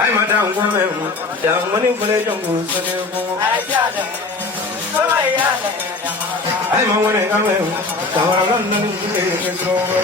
I'm a down woman, down money for the young goose. I'm a winning, I'm a London, it's over.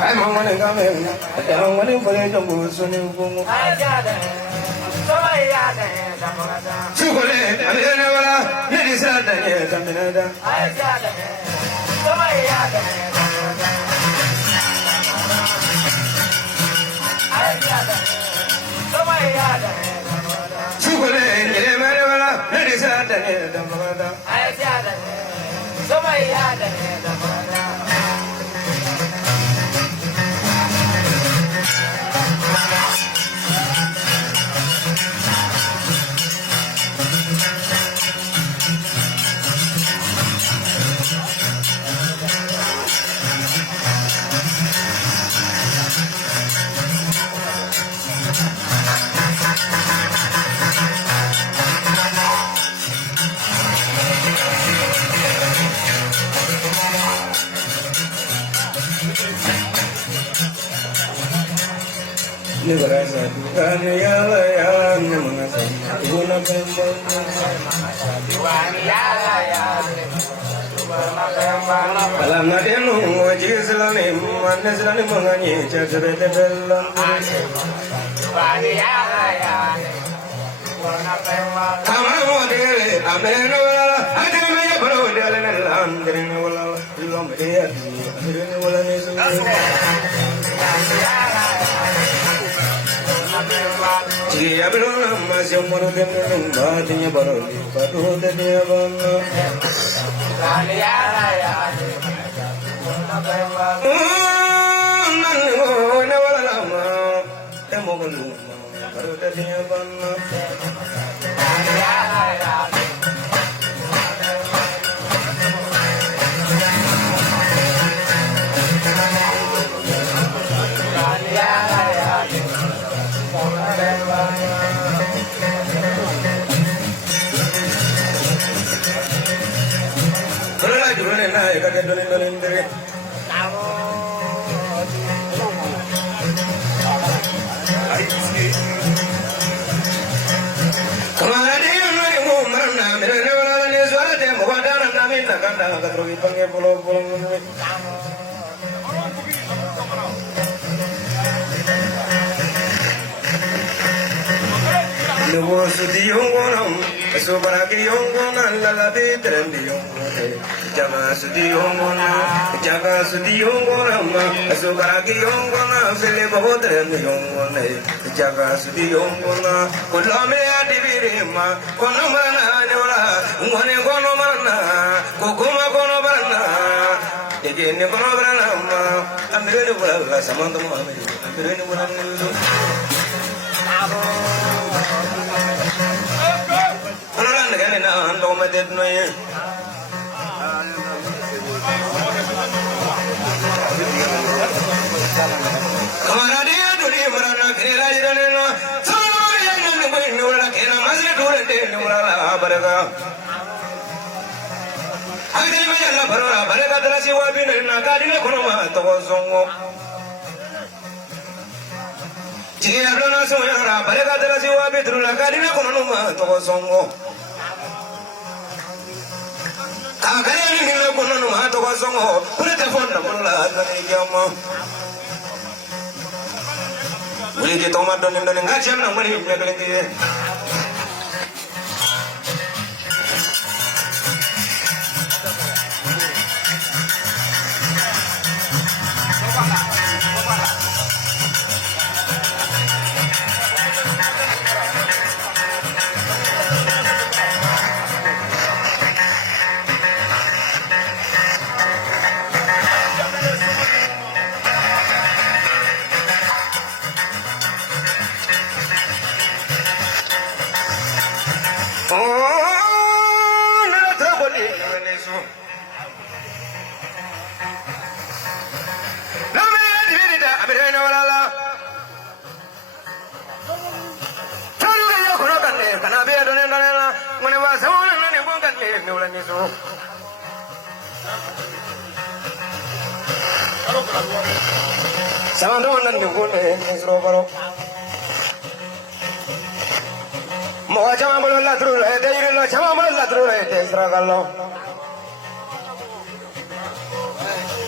I'm a winning, I'm winning for the young goose. Chocolate, I never, ladies,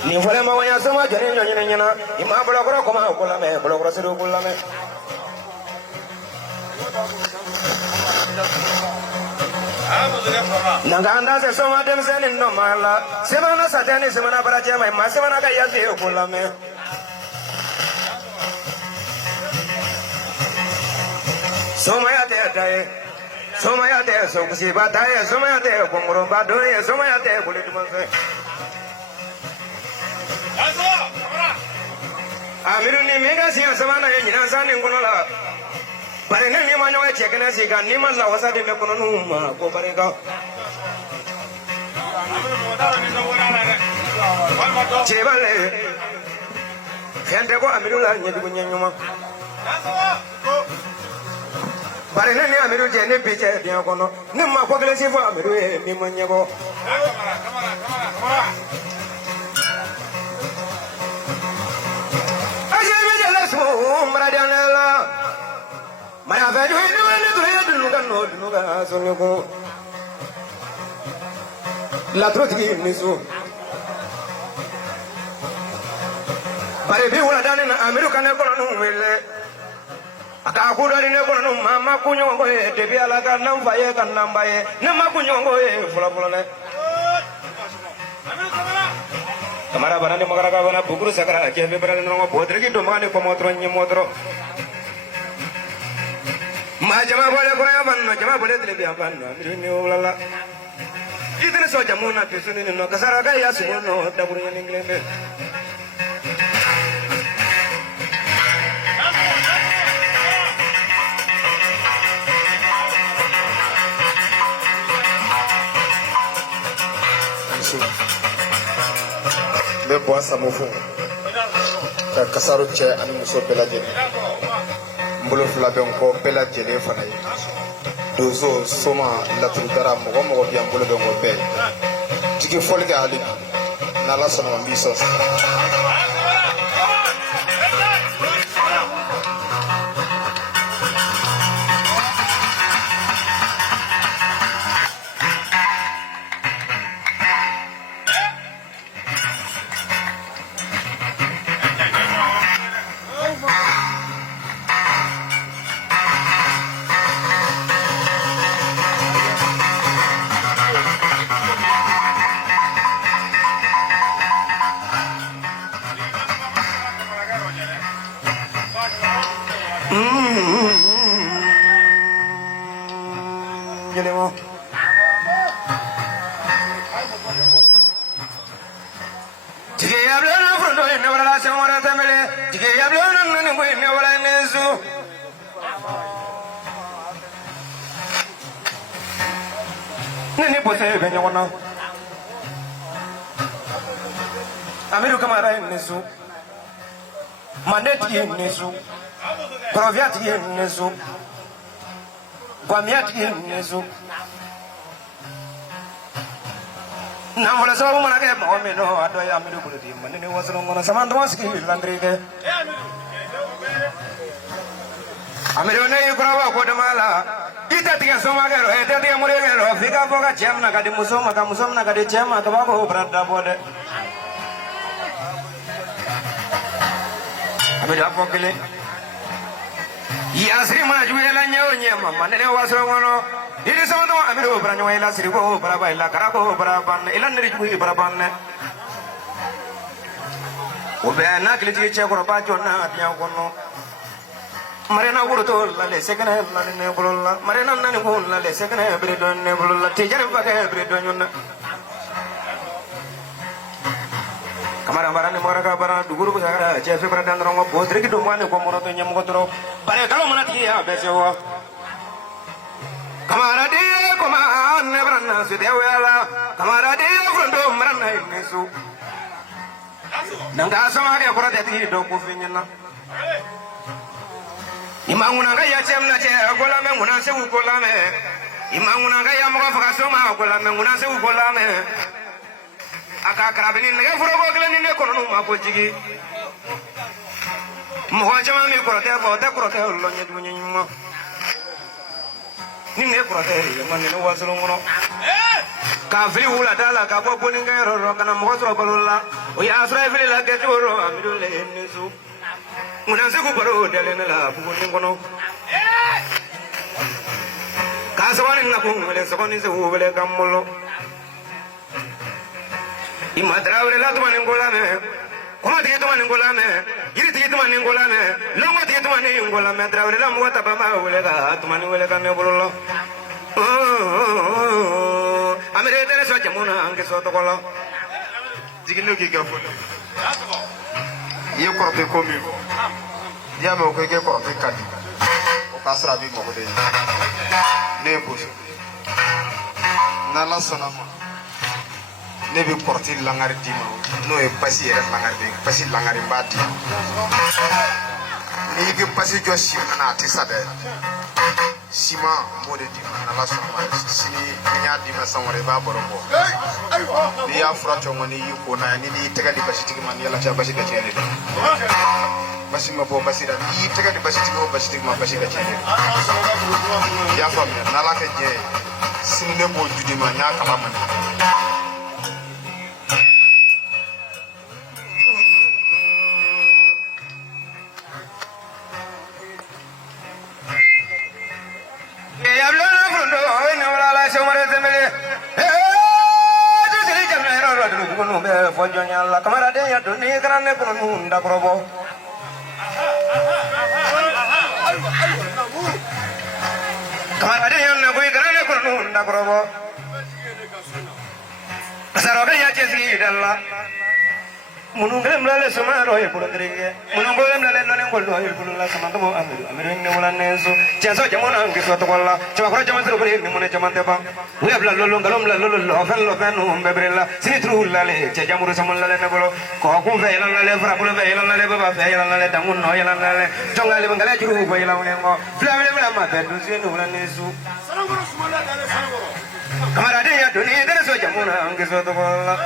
Ni fole ma wanya sama jani nyanya nyana ima blogro koma kula me blogro siru kula me nanganda se soma dem sen no mala semana satani semana baraje mai ma semana ga yazi kula me soma ya te dai soma ya te so kusi ba dai soma ya te kongro ba do ye soma ya te kulit manse Amiru ni mega siya samana ye nyina sani ngono la bare ne ni ma nyoe chekena siga ni ma la wasa de me kono numa ko bare ka chebale gente ko amiru la nyedu nyanyuma bare ne ni amiru je ne biche dia kono ni ma ko gele sifo amiru ye ni ma nyego Maya vedu ini mana tu ya dulu kan soluku. Latro tigi nisu. Pare bi wala dani na amiru kan ko no mele. Aka ku dari ne ko no mama kunyo ko e debi ala kan nam baye kan nam baye. Ne ma kunyo ko e fula ne. Kamara barani magara ka bana buguru sakara ke be barani no bodre ki domane ko motro nyi motro. Ma jama bole ko ya banno jama bole tele bi abanno amiru ni wala idene so jamuna pisuni no kasara ga ya suno daburu ni ngleme me boa samofu ka kasaro che ani muso belaje mbolo fula ben ko belaje le fana yi dozo soma laturu dara mogo bi ambolo ben ko be tigi folga ali na la sona mbiso Nini pose benyo kono Amiru kamara nesu Mandeti nesu Proviati nesu Kwamiati nesu Namola sababu manake maomeno adoya amiru kuliti manini wasano ngono samandro maski landrike Amiru ne yukrawa kodamala Ita tiga soma kero, ita tiga muri kero. Fika foka cem na kadi musoma, kamusom na kadi cem atau aku berada bode. Abi apa kile? Iya sih mana juga elanya nyema, mana ni wasro ngono. Ini sama tu amiru berani wala seribu berapa ila karako berapa, ilan dari juga berapa ne. Ubena kile cek berapa jona dia kono. Marina Wuruto, la second Nebula, Marina Nanibun, la second Bridon Nebula, Tijan Baka Bridon. Kamara Barani Moraka Bara, Guru Jeff Bradan, Bodrick, Domani, Comorato, Yamotro, Paracalamanatia, Bejo. Kamara de Coman, never announced the Awella, Kamara de Frondo, Marana, Nesu. nanga sama ke kora de ti do ko finyana imanguna ga ya chem na che gola me nguna se u gola me imanguna ga ya mo fa ka so ma gola me nguna se u gola me aka karabini ne furo go gele ni ne kono no ma ko jigi mo ho chama mi ko te bo te ko te lo nye du nye mo ni ne ko te man ne wa solo ngono ka vri wula dala ka bo boni ngai ro kana mo so ko la o ya asra vri la ke joro amido le ni su nguna se ko baro de le la bu ni ngono ka so ni na ko le so ni se u le kamolo imadra wala la to man ngola me koma tigi tuma ni ngola me yiri tigi tuma ni ngola me longo tigi tuma ni ngola me dra wala mo ta ba ma wala ka tuma ni wala ka me bololo amere tere so jamuna ange so to kolo jigino ki ga fono ye korte komi ya me ko ke korte kadi o kasra bi mo ko de ne bus na la sonama ne bi korte langari dima no e pasi era langari pasi langari bati ni ke pasi joshi na tisa de sima mode dima na la sonama sini nya dima samore ba borobo ni ya fracho ngoni yuko na ni tega di basi tigi man yala cha basi ga chene basi ma bo basi da ni tega di basi tigi ma basi ga chene ya fam na la ke je sini bo judi ma nya kama man la camarade ya do ni grande con un da probo camarade ya na boy grande con un da probo pasaro ga ya chesi dalla munungrem la somaro e pulodrige munungolem la no ngoldo e pulula samando mo amiru ne wala neso cheso jamona ngi so to wala chama ko jaman sero ni mone jaman te ba we abla lolo ngalom la lolo lo fen umbebrella sinitru la le che jamuru samon la le ne bolo ko ku ve la le fra bolo ve la le baba ve la le damun no la le jongale bangale juru ko la ngo flavele la ma be du sinu la nesu camarade ya do ni dere so jamona ngi so to wala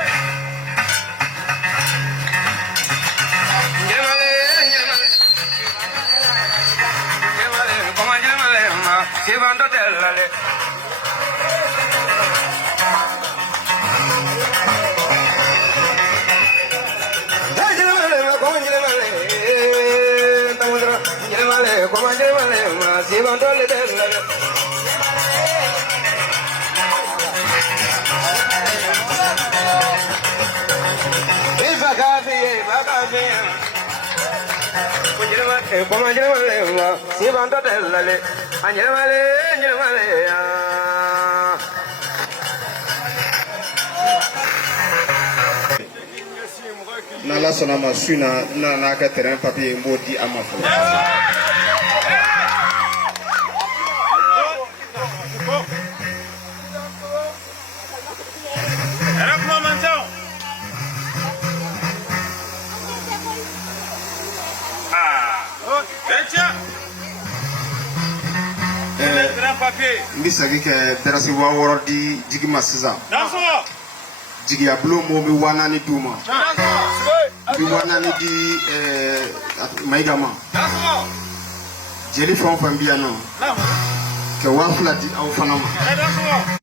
que van a tenerle. Como llévale, si van a tenerle, llévale, na la sonama suna na ka terrain papier mo di amafo era como manzão mbisagi ke terasi wa woro di jigi masisa jigi ablo mo mi wanani duma bi wanani di maigama jeli fon fam biya no ke wa fula di aw fanama